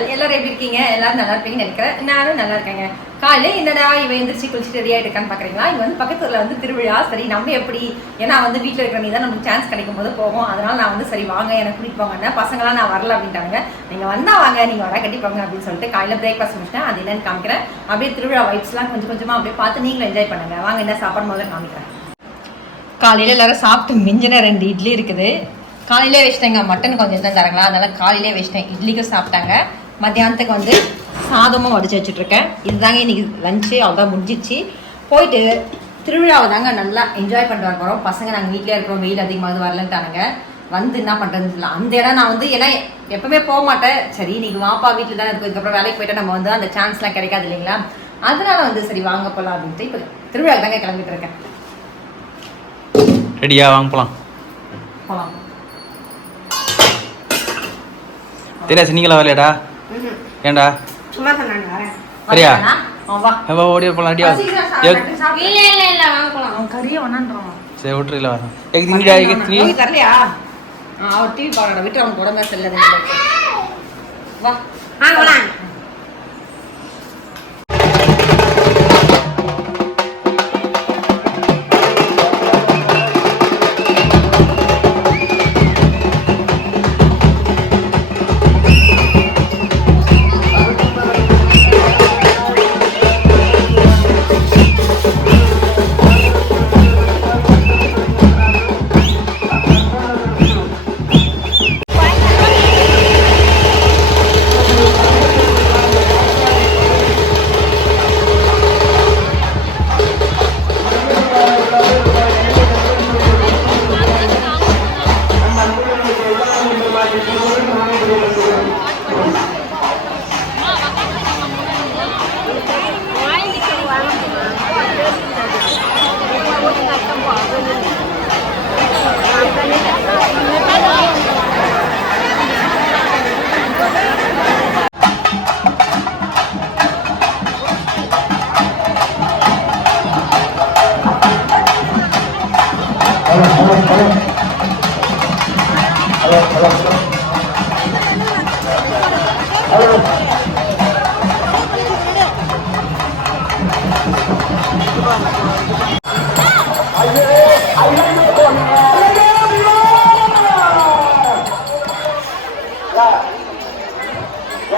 Channel. எல்லாரும் எப்படி இருக்கீங்க? எல்லாரும் நல்லா இருப்பீங்கன்னு நினைக்கிறேன். நானும் நல்லா இருக்கேங்க. காலையில் என்னடா இவன் எந்திரிச்சு குளிச்சுட்டு ரெடி ஆகிட்டு இருக்கான்னு பார்க்குறீங்களா? இங்கே வந்து பக்கத்துல வந்து திருவிழா. சரி நம்ம எப்படி, ஏன்னா வந்து வீட்டில் இருக்கிற நீ தான் நமக்கு சான்ஸ் கிடைக்கும் போது போகும். அதனால நான் வந்து சரி வாங்க எனக்கு கூட்டிட்டு போங்கன்னா பசங்களாம் நான் வரல அப்படின்ட்டாங்க. நீங்கள் வந்தா வாங்க, நீங்கள் வர கட்டிப்பாங்க அப்படின்னு சொல்லிட்டு காலையில் பிரேக்ஃபாஸ்ட் முடிச்சிட்டேன். அது என்னன்னு காமிக்கிறேன். அப்படியே திருவிழா வைப்ஸ்லாம் கொஞ்சம் கொஞ்சமாக அப்படியே பார்த்து நீங்களும் என்ஜாய் பண்ணுங்க. வாங்க என்ன சாப்பாடு முதல்ல காமிக்கிறேன். காலையில் எல்லாரும் சாப்பிட்டு மிஞ்சின 2 இட்லி இருக்குது. காலையிலே வச்சிட்டேங்க. மட்டன் கொஞ்சம் தான் தராங்களா, அதனால் காலையிலே வச்சிட்டேன். இட்லிக்கும் சாப்பிட்டாங்க. மத்தியானத்துக்கு வந்து சாதமும் வடிச்சு வச்சுட்ருக்கேன். இதுதாங்க இன்றைக்கி லஞ்சு. அவ்வளோதான் முடிஞ்சிச்சு. போயிட்டு திருவிழாவை தாங்க நல்லா என்ஜாய் பண்ணிட்டு வர போகிறோம். பசங்க நாங்கள் வீட்டிலே இருக்கிறோம், வெயில் அதிகமாக வரலன்ட்டானுங்க. வந்து என்ன பண்ணுறதுன்னு சொல்லலாம். அந்த இடம் நான் வந்து ஏன்னா எப்பவுமே போக மாட்டேன். சரி இன்னைக்கு வாப்பா வீட்டில் தானே இருக்கும், இதுக்கப்புறம் வேலைக்கு போயிட்டா நம்ம வந்து அந்த சான்ஸ்லாம் கிடைக்காது இல்லைங்களா. அதனால வந்து சரி வாங்க போகலாம் அப்படின்ட்டு இப்போ திருவிழாவுக்கு தாங்க கிளம்பிட்டு இருக்கேன். ரெடியா? வாங்க போகலாம். போகலாம். தெரியாது நீங்களா வரலையாடா? ஏண்டா சும்மா சொன்னாங்க. சரியா? வா வா ஓடி போலாம். அடியா இல்ல வாங்க போலாம். அவன் கறியே வேணான்றான். சரி விட்டுறல வர. ஏக் திங்கடா ஏக் நீ தரலையா? அவ டிவி பாறடா விட்டு அவன் உடம்பே செல்லது. வா போலாம்.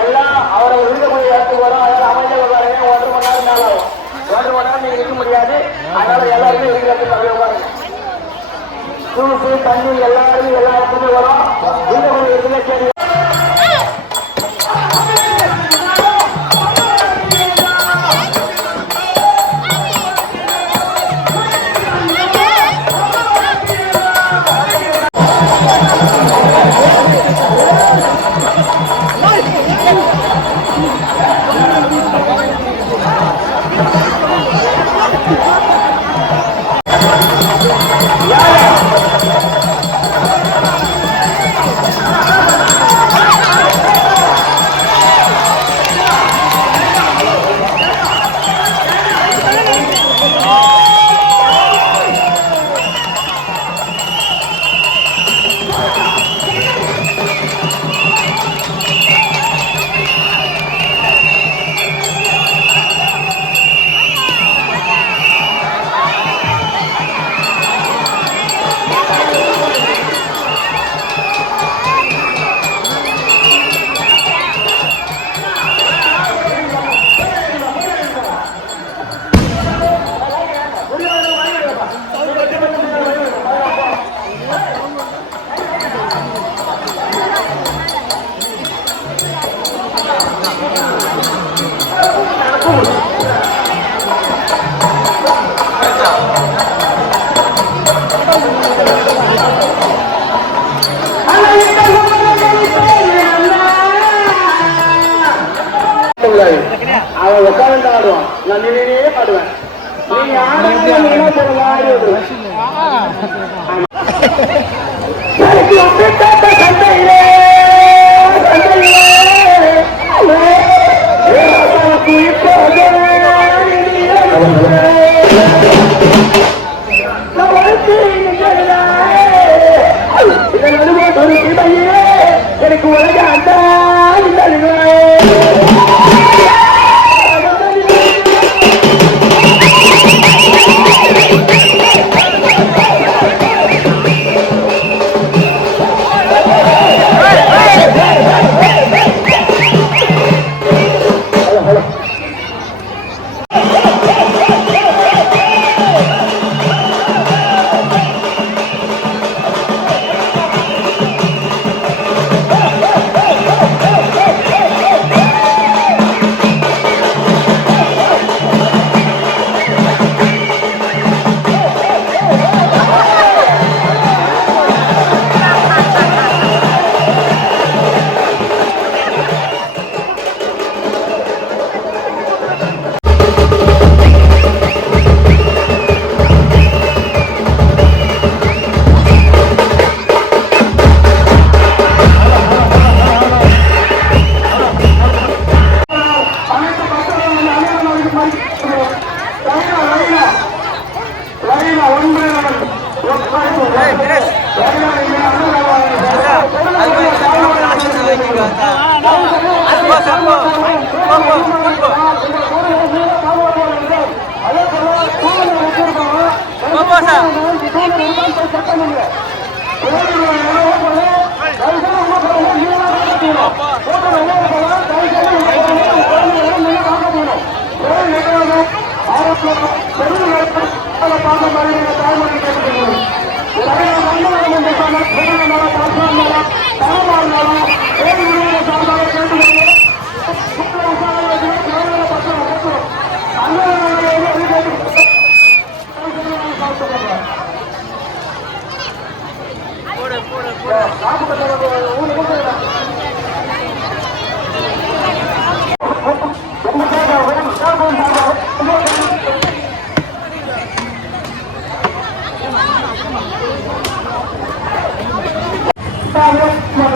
எல்லாம் அவரை இருக்கக்கூடிய இடத்துக்கு வரும். அதனால அமைச்சர் வர்றாங்க. 1.5 மணி நேரம் மேல ஆகும். 1.5 மணி நேரம் நீங்க இருக்க முடியாது. அதனால எல்லாருமே இருக்கிறதுக்கு அப்படியே உட்காருங்க. சூப்பு தண்ணி எல்லாருமே எல்லா இடத்துக்குமே வரும். இருக்கக்கூடிய இடத்துல சரி. அவன் உட்காந்து ஆடுவான், நான் நினைவே பாடுவேன். நீங்க சந்தையிலே எனக்கு உலக அந்த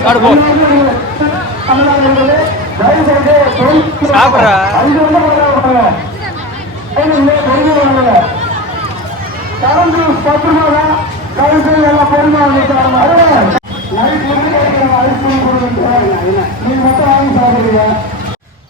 சாப்பிடு போ சாப்பிட்றா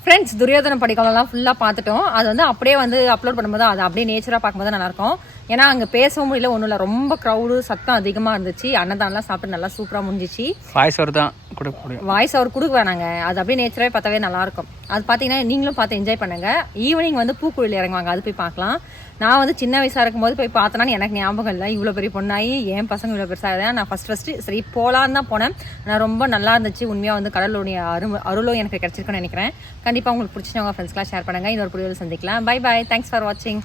ஃப்ரெண்ட்ஸ் துரியோதன படிக்கலாம் ஃபுல்லாக பார்த்துட்டோம். அது வந்து அப்படியே வந்து அப்லோட் பண்ணும்போது அது அப்படியே நேச்சராக பார்க்கும்போது நல்லாயிருக்கும். ஏன்னா அங்கே பேசவும் முடியல, ஒன்றும் இல்லை, ரொம்ப க்ரௌடு, சத்தம் அதிகமாக இருந்துச்சு. அன்னதானம்லாம் சாப்பிட்டு நல்லா சூப்பராக முடிஞ்சிச்சு. வாய்ஸ் ஓவர் தான் கொடுக்க முடியும், வாய்ஸ் ஓவர் கொடுக்க வேணாங்க, அது அப்படியே நேச்சராகவே பார்த்தாவே நல்லாயிருக்கும். அது பார்த்தீங்கன்னா நீங்களும் பார்த்து என்ஜாய் பண்ணுங்கள். ஈவினிங் வந்து பூக்குழியில் இறங்குவாங்க, அது போய் பார்க்கலாம். நான் வந்து சின்ன வயசாக இருக்கும்போது போய் பார்த்தேன்னா எனக்கு ஞாபகம் இல்லை. இவ்வளோ பெரிய பொண்ணாகி என் பசங்க இவ்வளோ பெருசாக நான் ஃபஸ்ட்டு சரி போகலான்னு தான் போனேன். நான் ரொம்ப நல்லா இருந்துச்சு. உண்மையாக வந்து கடலுடைய அருளும் எனக்கு கிடச்சிருக்குன்னு நினைக்கிறேன். கண்டிப்பாக உங்களுக்கு பிடிச்சினவங்க ஃப்ரெண்ட்ஸ்லாம் ஷேர் பண்ணுங்கள். இன்னொரு புரிதல் சந்திக்கலாம். பை பாய், தேங்க்ஸ் ஃபார் வாட்சிங்.